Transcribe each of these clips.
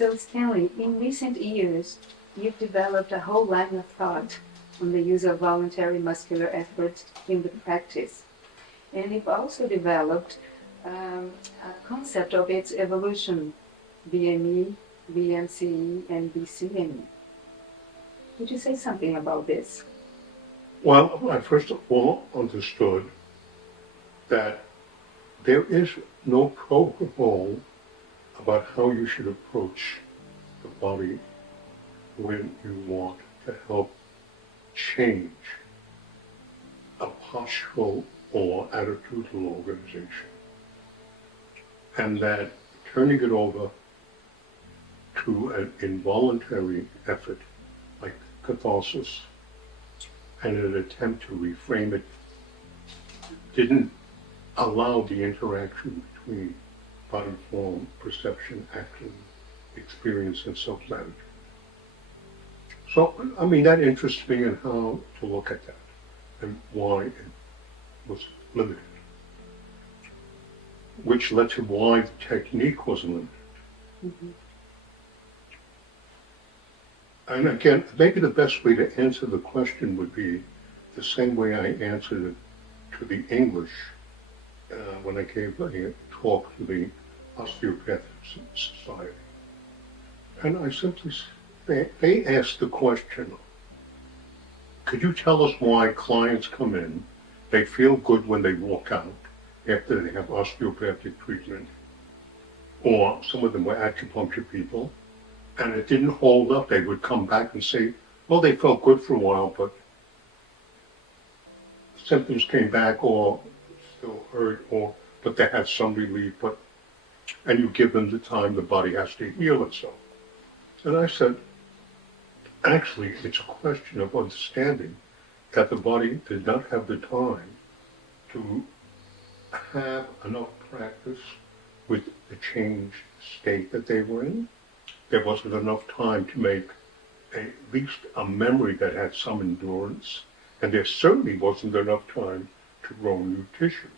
So Stanley, in recent years, you've developed a whole line of thought on the use of voluntary muscular effort in the practice. And you've also developed a concept of its evolution, BME, BMCE, and BCME. Would you say something about this? Well, I first of all understood that there is no protocol about how you should approach the body when you want to help change a postural or attitudinal organization. And that turning it over to an involuntary effort like catharsis and an attempt to reframe it didn't allow the interaction between body form, perception, action, experience, and self-management. So, I mean, that interests me in how to look at that and why it was limited, which led to why the technique was limited. Mm-hmm. And again, maybe the best way to answer the question would be the same way I answered it to the English when I gave a talk to the Osteopathic Society. And I simply, they asked the question, could you tell us why clients come in, they feel good when they walk out after they have osteopathic treatment, or some of them were acupuncture people, and it didn't hold up, they would come back and say, well, they felt good for a while, but symptoms came back, or still hurt, but they had some relief, and you give them the time the body has to heal itself. And I said, actually, it's a question of understanding that the body did not have the time to have enough practice with the changed state that they were in. There wasn't enough time to make at least a memory that had some endurance, and there certainly wasn't enough time to grow new tissue.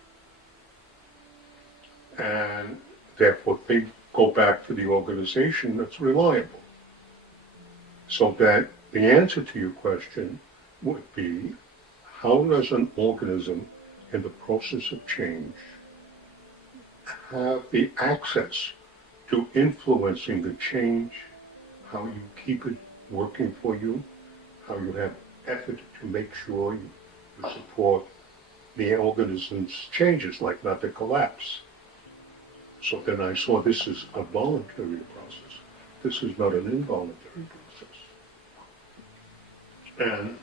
And therefore, they go back to the organization that's reliable. So that the answer to your question would be, how does an organism in the process of change have the access to influencing the change, how you keep it working for you, how you have effort to make sure you support the organism's changes, like not to collapse. So then I saw this is a voluntary process. This is not an involuntary process. And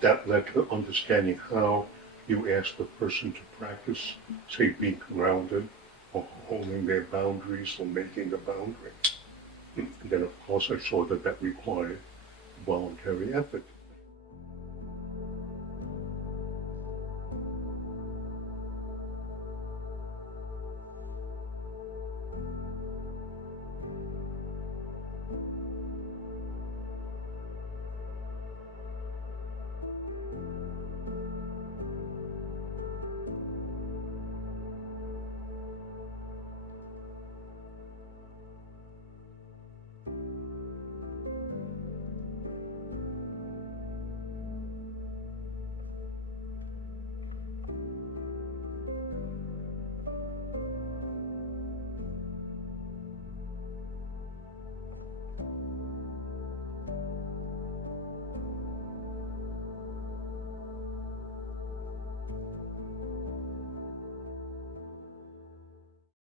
that led to understanding how you ask the person to practice, say, being grounded, or holding their boundaries, or making a boundary. And then, of course, I saw that required voluntary effort.